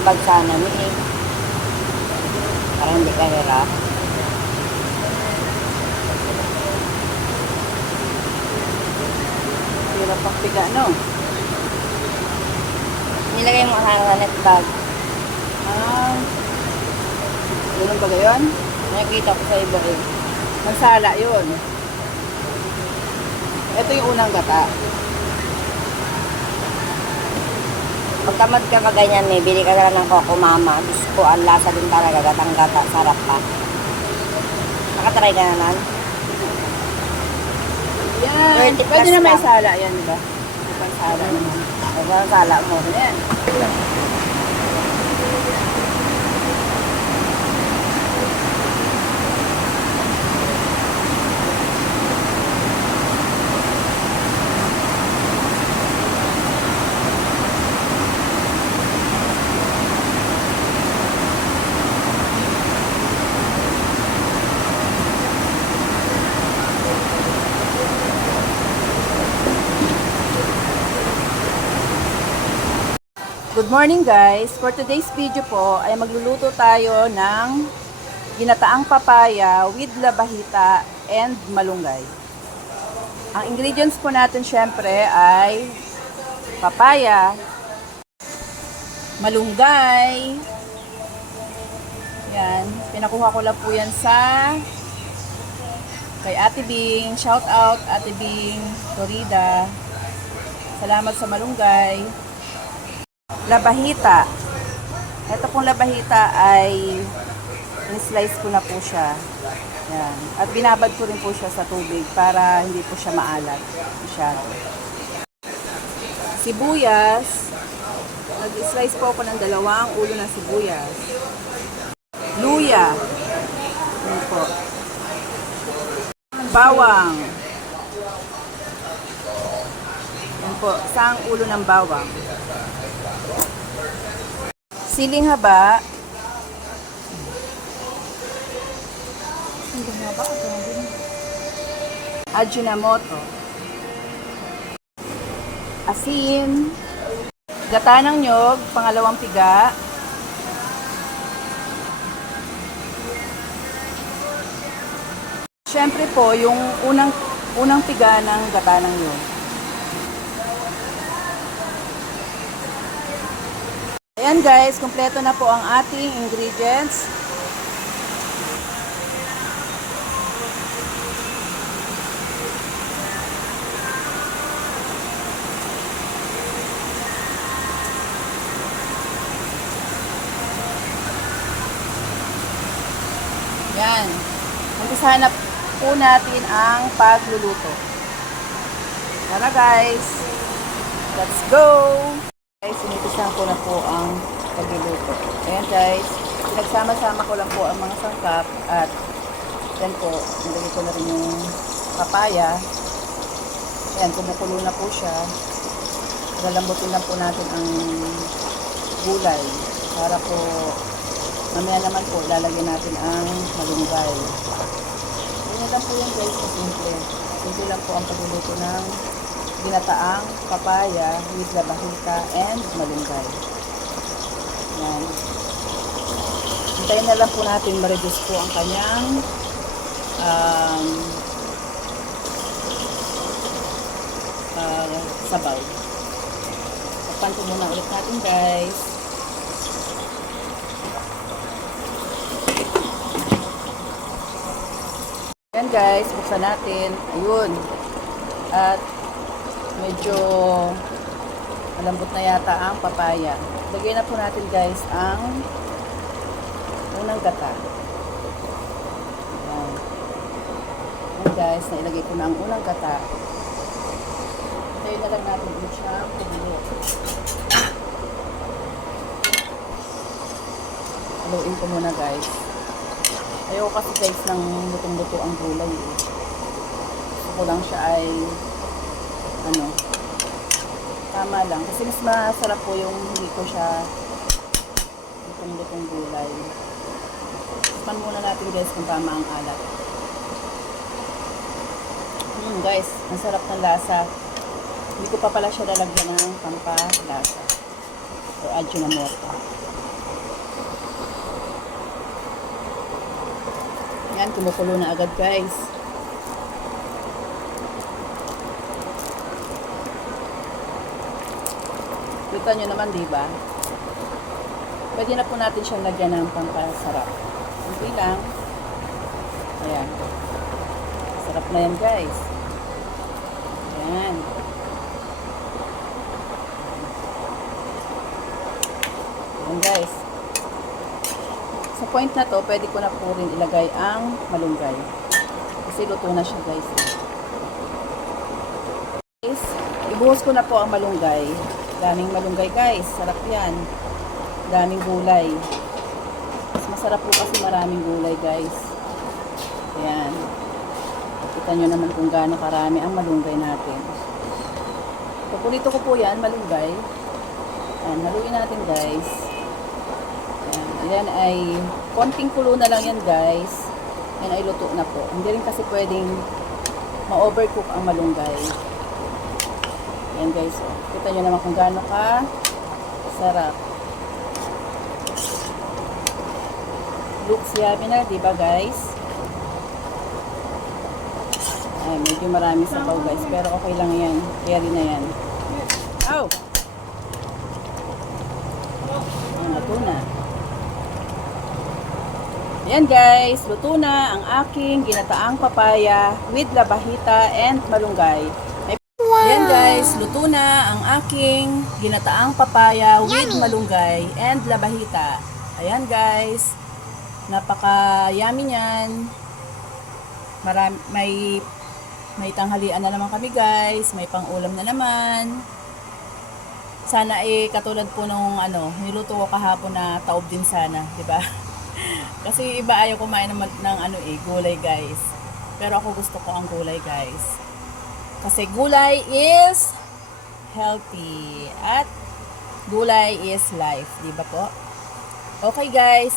bag sana ni eh. Para hindi ka hirap. Hirap pagpiga, no? Nilagay mo sa net bag. Ah, ganun ba gayon? Nakikita ko sa iba eh. Mansala yun. Ito yung unang gata. Pag tamad ka ka ganyan, may bili ka na lang ng Coco Mama. Diyos ko, ang lasa din talaga. Gatang-gata. Sarap pa. Nakatry ka naman? Yan. 30 Pwede plus na may lang. sala yan, di ba? May pansala naman. Ito ang sala mo. Ayan. Good morning guys! For today's video po ay magluluto tayo ng ginataang papaya with labahita and malunggay. Ang ingredients po natin syempre ay papaya, malunggay, yan, pinakuha ko lang po yan sa kay Ate Bing. Shout out Ate Bing Torida. Salamat sa malunggay. Labahita. Ito pong labahita ay slice ko na po siya. Yan. At binabad ko rin po siya sa tubig para hindi po siya maalat masyado. Sibuyas. Nag-slice po ako ng 2 ulo ng sibuyas. Luya. Yan po. Bawang. Yan po. 1 ulo ng bawang. Siling haba. Ajinomoto. Asin. Gata ng nyog, pangalawang piga. Siyempre po, yung unang piga ng gata ng nyog. Ayan guys, kompleto na po ang ating ingredients. Yan. Umpisahan na po natin ang pagluluto. Tara guys. Let's go! Guys, sinitisan ko na po ang pagluluto. Ayan guys, pinagsama-sama ko lang po ang mga sangkap at yan po, nilagay ko na rin yung papaya. Ayan, kumukulo na po siya. Lalambutin lang po natin ang gulay para po mamaya naman po ilalagay natin ang malunggay. Ayan lang po yan guys, simple. Simple lang po ang pagluluto ng ginataang papaya with labahita and malunggay. Yan. Hintayin na lang po natin ma-reduce po ang kanyang sabaw. Tapan po muna ulit natin guys. Yan guys, buksan natin. Ayun. At medyo malambot na yata ang papaya. Lagay na po natin guys ang unang gata. Ayan. Ayan guys, nailagay ko na ang unang gata. Hintayin na lang natin ulit siya kumulo. Haluin ko muna guys. Ayoko kasi guys ng lutong-luto ang gulay eh. Gusto ko lang siya ay tama lang. Kasi mas masarap po yung hindi ko siya lutong-lutong gulay. Tikman muna natin guys kung tama ang alat. Guys, ang sarap ng lasa. Hindi ko pa pala siya lalagyan ng pampalasa o ajinomoto. Yan, kumukulo na agad guys. Kita nyo naman, di ba? Pwede na po natin siyang lagyan ng pampasarap. Hindi lang. Ayan. Sarap na yan guys. Ayan. Ayan guys. Sa point na to, pwede ko na po rin ilagay ang malunggay. Kasi luto na siya guys. Guys, ibuhos ko na po ang malunggay. Daming malunggay guys. Sarap yan. Daming gulay. Mas masarap po kasi maraming gulay guys. Ayan. Kita nyo naman kung gaano karami ang malunggay natin. Paborito ko po yan, malunggay. Ayan, haluin natin guys. Ayan, ayan ay konting kulo na lang yan guys. Ayan ay luto na po. Hindi rin kasi pwedeng ma-overcook ang malunggay. Ayan guys, oh. Kita nyo naman kung gaano ka sarap. Looks yummy na, diba guys? Ay, medyo marami sabaw guys, pero okay lang yan. Carry na yan. Ow! Ayan, luto na. Ayan guys, luto na ang aking ginataang papaya with labahita and malunggay. Ayan guys, luto na ang aking ginataang papaya with malunggay and labahita. Ayan guys, napaka-yummy niyan. May tanghalian na naman kami guys, may pang-ulam na naman. Sana katulad po nung niluto ko kahapon na taob din sana, 'di ba? Kasi iba ayaw kumain ng gulay guys. Pero ako gusto ko ang gulay guys. Kasi gulay is healthy at gulay is life, di ba po? Okay guys,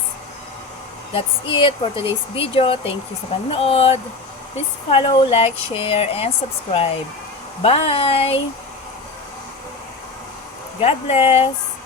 that's it for today's video. Thank you sa panonood. Please follow, like, share, and subscribe. Bye! God bless!